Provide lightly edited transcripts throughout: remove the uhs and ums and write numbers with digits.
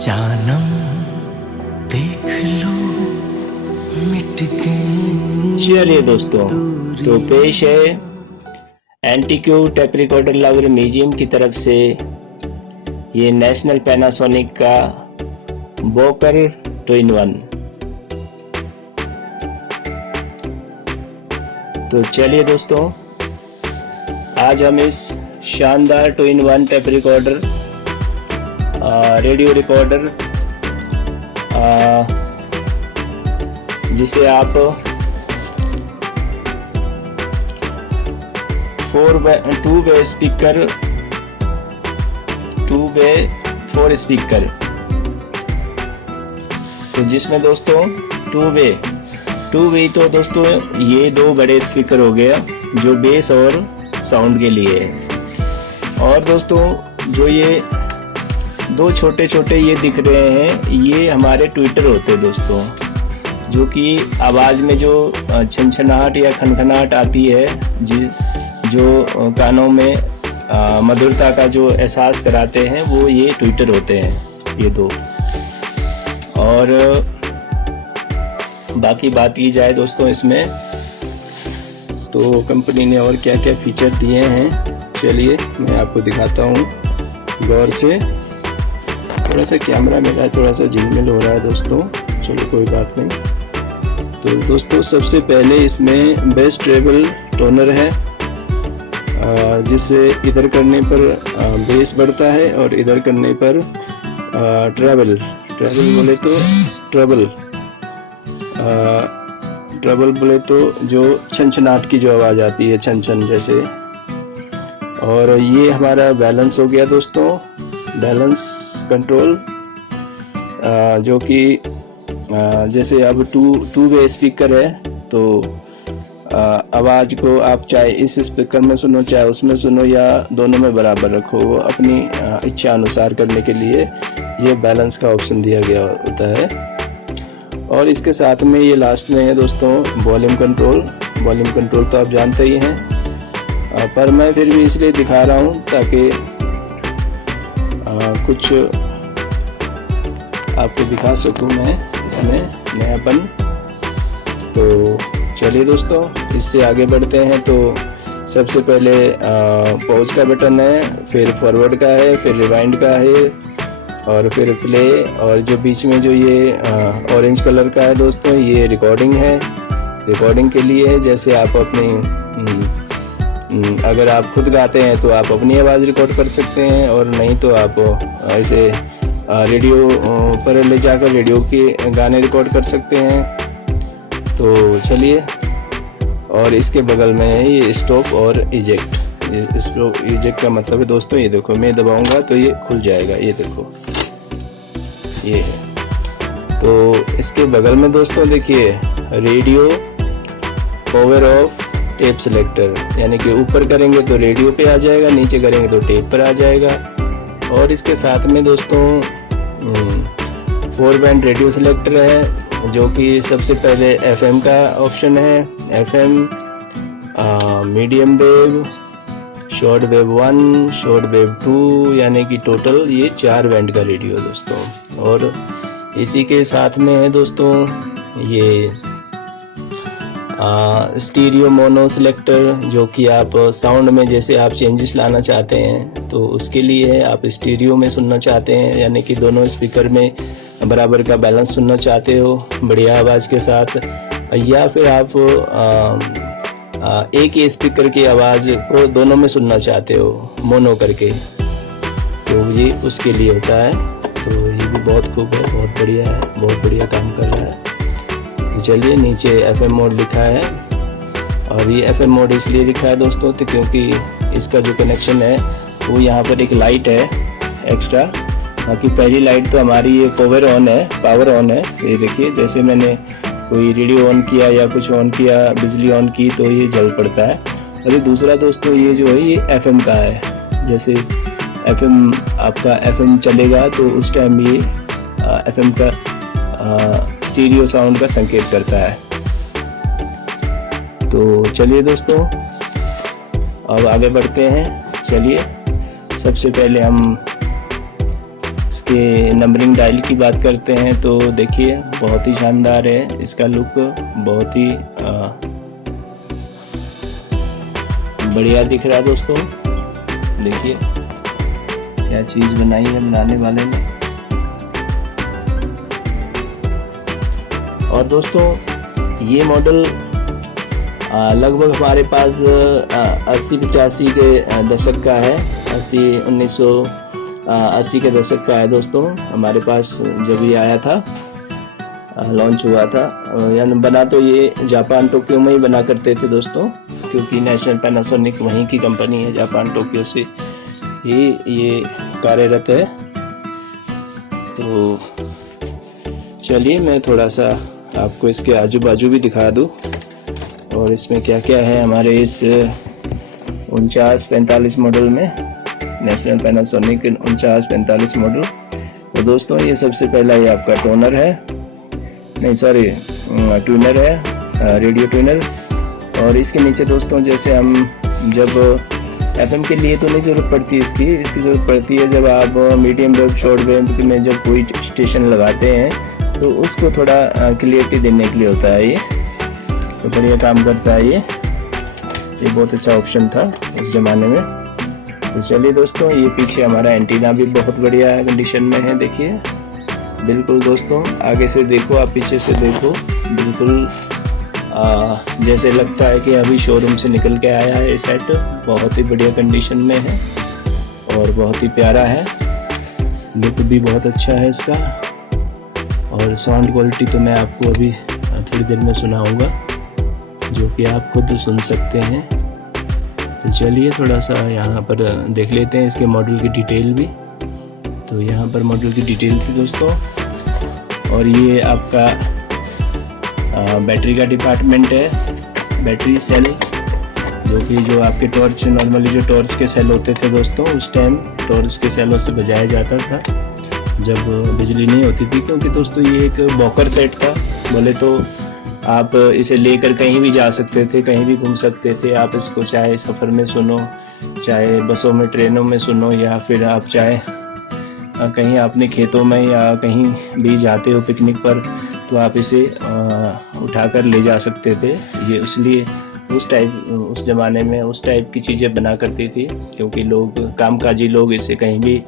जानम देख लो मिट गई। चलिए दोस्तों, तो पेश है antique tape recorder lover museum की तरफ से ये नेशनल पैनासोनिक का बोकर 2-in-1। तो चलिए दोस्तों, आज हम इस शानदार 2-in-1 tape recorder radio recorder जिसे आप 2-वे स्पीकर 2-वे 4 स्पीकर, तो जिसमें दोस्तों 2-वे तो दोस्तों ये 2 बड़े स्पीकर हो गया जो बेस और साउंड के लिए है। और दोस्तों जो ये 2 छोटे छोटे ये दिख रहे हैं, ये हमारे ट्विटर होते हैं दोस्तों, जो कि आवाज़ में जो छनछनाहट या खनखनाहट आती है, जो कानों में मधुरता का जो एहसास कराते हैं, वो ये ट्विटर होते हैं ये 2। और बाकी बात की जाए दोस्तों इसमें, तो कंपनी ने और क्या क्या फीचर दिए हैं, चलिए मैं आपको दिखाता हूँ गौर से। थोड़ा सा कैमरा मेरा थोड़ा सा झिलमिल हो रहा है दोस्तों, चलो कोई बात नहीं। तो दोस्तों सबसे पहले इसमें बेस ट्रेबल टोनर है, जिससे इधर करने पर बेस बढ़ता है और इधर करने पर ट्रेबल बोले तो ट्रेबल बोले तो जो छनछनाहट की जो आवाज़ आती है, छन छन जैसे। और ये हमारा बैलेंस हो गया दोस्तों, बैलेंस कंट्रोल, जो कि जैसे अब 2-वे स्पीकर है, तो आवाज़ को आप चाहे इस स्पीकर में सुनो चाहे उसमें सुनो या दोनों में बराबर रखो, वो अपनी इच्छा अनुसार करने के लिए ये बैलेंस का ऑप्शन दिया गया होता है। और इसके साथ में ये लास्ट में है दोस्तों वॉल्यूम कंट्रोल तो आप जानते ही हैं, पर मैं फिर भी इसलिए दिखा रहा हूँ ताकि कुछ आपको दिखा सकूँ मैं इसमें नयापन। तो चलिए दोस्तों इससे आगे बढ़ते हैं। तो सबसे पहले पॉज का बटन है, फिर फॉरवर्ड का है, फिर रिवाइंड का है, और फिर प्ले, और जो बीच में जो ये ऑरेंज कलर का है दोस्तों, ये रिकॉर्डिंग है, रिकॉर्डिंग के लिए है। जैसे आप अपनी अगर आप खुद गाते हैं तो आप अपनी आवाज़ रिकॉर्ड कर सकते हैं, और नहीं तो आप ऐसे रेडियो पर ले जाकर रेडियो के गाने रिकॉर्ड कर सकते हैं। तो चलिए, और इसके बगल में है ये स्टॉप और इजेक्ट। स्टॉप इजेक्ट का मतलब है दोस्तों, ये देखो मैं दबाऊंगा तो ये खुल जाएगा, ये देखो ये है। तो इसके बगल में दोस्तों देखिए radio power of tape selector, यानी कि ऊपर करेंगे तो रेडियो पे आ जाएगा, नीचे करेंगे तो टेप पर आ जाएगा। और इसके साथ में दोस्तों 4 बैंड रेडियो सेलेक्टर है, जो कि सबसे पहले FM का ऑप्शन है, FM, medium wave, short wave 1, short wave 2, यानी कि टोटल ये 4 बैंड का रेडियो दोस्तों। और इसी के साथ में है दोस्तों ये स्टीरियो मोनो सिलेक्टर, जो कि आप साउंड में जैसे आप चेंजेस लाना चाहते हैं तो उसके लिए है। आप स्टीरियो में सुनना चाहते हैं, यानी कि दोनों स्पीकर में बराबर का बैलेंस सुनना चाहते हो बढ़िया आवाज़ के साथ, या फिर आप एक ही स्पीकर की आवाज़ को दोनों में सुनना चाहते हो मोनो करके, तो ये उसके लिए होता है। तो ये भी बहुत खूब है, बहुत बढ़िया है, बहुत बढ़िया काम कर रहा है। तो चलिए, नीचे FM मोड लिखा है, और ये FM मोड इसलिए लिखा है दोस्तों तो क्योंकि इसका जो कनेक्शन है वो यहाँ पर एक लाइट है एक्स्ट्रा, बाकी पहली लाइट तो हमारी ये पावर ऑन है। ये देखिए, जैसे मैंने कोई रेडियो ऑन किया या कुछ ऑन किया, बिजली ऑन की, तो ये जल पड़ता है। और ये दूसरा दोस्तों ये जो है ये FM का है, जैसे FM आपका FM चलेगा तो उस टाइम ये FM का स्टीरियो साउंड का संकेत करता है। तो चलिए दोस्तों अब आगे बढ़ते हैं। चलिए सबसे पहले हम इसके नंबरिंग डायल की बात करते हैं तो देखिए बहुत ही शानदार है इसका लुक, बहुत ही बढ़िया दिख रहा है दोस्तों। देखिए क्या चीज़ बनाई है बनाने वाले ने। और दोस्तों ये मॉडल लगभग हमारे पास 80-85 के दशक का है, 1980 के दशक का है दोस्तों। हमारे पास जब ये आया था, लॉन्च हुआ था, यानी बना तो ये जापान टोक्यो में ही बना करते थे दोस्तों, क्योंकि नेशनल पैनासोनिक वहीं की कंपनी है, जापान टोक्यो से ही ये कार्यरत है। तो चलिए मैं थोड़ा सा आपको इसके आजू बाजू भी दिखा दूँ और इसमें क्या क्या है हमारे इस 4945 मॉडल में, नेशनल पैनासोनिक 4945 मॉडल। तो दोस्तों ये सबसे पहला ये आपका टोनर है, नहीं सॉरी ट्यूनर है, रेडियो ट्यूनर। और इसके नीचे दोस्तों जैसे हम जब FM के लिए तो नहीं ज़रूरत पड़ती इसकी ज़रूरत पड़ती है जब आप मीडियम वेव शॉर्ट वेव में जब कोई स्टेशन लगाते हैं तो उसको थोड़ा क्लियरिटी देने के लिए होता है ये, तो बढ़िया काम करता है ये बहुत अच्छा ऑप्शन था उस ज़माने में। तो चलिए दोस्तों ये पीछे हमारा एंटीना भी बहुत बढ़िया कंडीशन में है, देखिए बिल्कुल दोस्तों, आगे से देखो आप पीछे से देखो, बिल्कुल जैसे लगता है कि अभी शोरूम से निकल के आया है। ये सेट बहुत ही बढ़िया कंडीशन में है और बहुत ही प्यारा है, लुक भी बहुत अच्छा है इसका। और साउंड क्वालिटी तो मैं आपको अभी थोड़ी देर में सुनाऊंगा, जो कि आप खुद सुन सकते हैं। तो चलिए थोड़ा सा यहाँ पर देख लेते हैं इसके मॉडल की डिटेल भी। तो यहाँ पर मॉडल की डिटेल थी दोस्तों, और ये आपका बैटरी का डिपार्टमेंट है, बैटरी सेल, जो आपके टॉर्च, नॉर्मली जो टॉर्च के सेल होते थे दोस्तों, उस टाइम टॉर्च के सेलों से बजाया जाता था जब बिजली नहीं होती थी, क्योंकि दोस्तों ये एक बॉकर सेट था। बोले तो आप इसे लेकर कहीं भी जा सकते थे, कहीं भी घूम सकते थे आप इसको, चाहे सफ़र में सुनो, चाहे बसों में ट्रेनों में सुनो, या फिर आप चाहे कहीं अपने खेतों में या कहीं भी जाते हो पिकनिक पर तो आप इसे उठाकर ले जा सकते थे। ये इसलिए उस ज़माने में उस टाइप की चीज़ें बना करती थी, क्योंकि लोग कामकाजी लोग इसे कहीं भी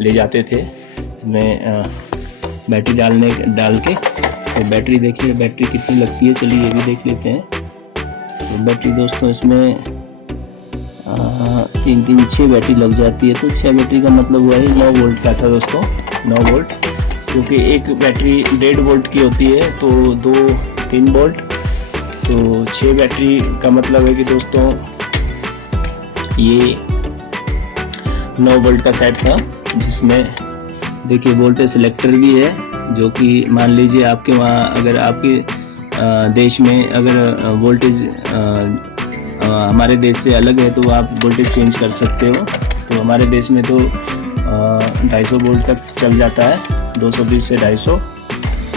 ले जाते थे। इसमें बैटरी डाल के, तो बैटरी देखिए बैटरी कितनी लगती है, चलिए ये भी देख लेते हैं। तो बैटरी दोस्तों इसमें 6 बैटरी लग जाती है। तो 6 बैटरी का मतलब हुआ है 9 वोल्ट का था दोस्तों, 9 वोल्ट, क्योंकि एक बैटरी 1.5 वोल्ट की होती है, तो 2-3 वोल्ट, तो 6 बैटरी का मतलब है कि दोस्तों ये 9 वोल्ट का सेट था, जिसमें देखिए वोल्टेज सिलेक्टर भी है, जो कि मान लीजिए आपके वहाँ अगर आपके देश में अगर वोल्टेज हमारे देश से अलग है तो आप वोल्टेज चेंज कर सकते हो। तो हमारे देश में तो 250 वोल्ट तक चल जाता है, 220 से 250,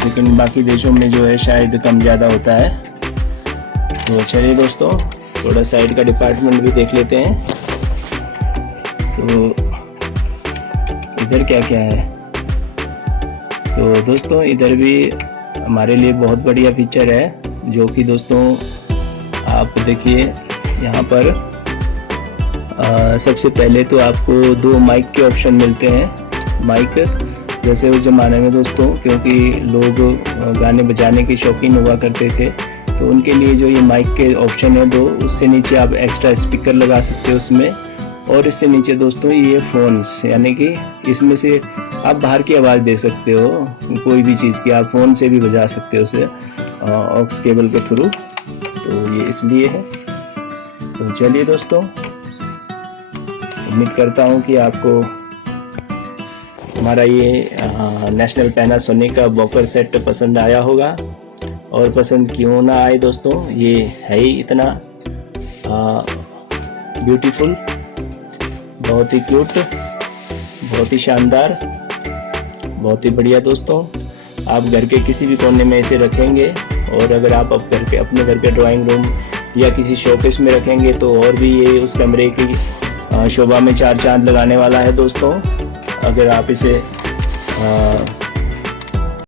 लेकिन बाकी देशों में जो है शायद कम ज़्यादा होता है। तो चलिए दोस्तों थोड़ा साइड का डिपार्टमेंट भी देख लेते हैं। तो इधर क्या क्या है, तो दोस्तों इधर भी हमारे लिए बहुत बढ़िया फीचर है, जो कि दोस्तों आप देखिए यहाँ पर सबसे पहले तो आपको 2 माइक के ऑप्शन मिलते हैं। माइक जैसे उस ज़माने में दोस्तों, क्योंकि लोग गाने बजाने के शौकीन हुआ करते थे, तो उनके लिए जो ये माइक के ऑप्शन है 2, उससे नीचे आप एक्स्ट्रा स्पीकर लगा सकते हो उसमें, और इससे नीचे दोस्तों ये फ़ोन्स, यानी कि इसमें से आप बाहर की आवाज़ दे सकते हो, कोई भी चीज़ की आप फ़ोन से भी बजा सकते हो उसे ऑक्स केबल के थ्रू। तो ये इसलिए है। तो चलिए दोस्तों उम्मीद करता हूँ कि आपको हमारा ये नेशनल पैनासोनिक का बॉकर सेट पसंद आया होगा, और पसंद क्यों ना आए दोस्तों, ये है ही इतना ब्यूटीफुल, बहुत ही क्यूट, बहुत ही शानदार, बहुत ही बढ़िया दोस्तों। आप घर के किसी भी कोने में इसे रखेंगे, और अगर आप अपने घर के ड्राइंग रूम या किसी शोकेस में रखेंगे तो और भी ये उस कमरे की शोभा में 4 चांद लगाने वाला है दोस्तों। अगर आप इसे